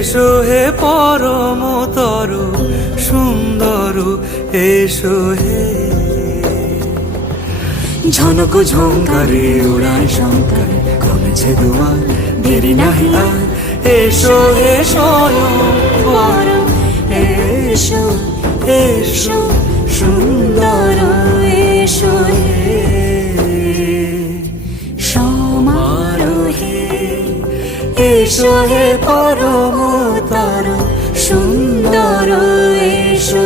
এসো হে পরমতর সুন্দর, এসো হে। ঝনক ঝঙ্কারে উড়ায় শঙ্কার, কমেছে দুয়ার, দেরি নাহি আর। এসো হে স্বয়ং বর, এসো এসো সুন্দর, এসো হে সমারোহে। এসো হে পরমতর সুন্দর, এসো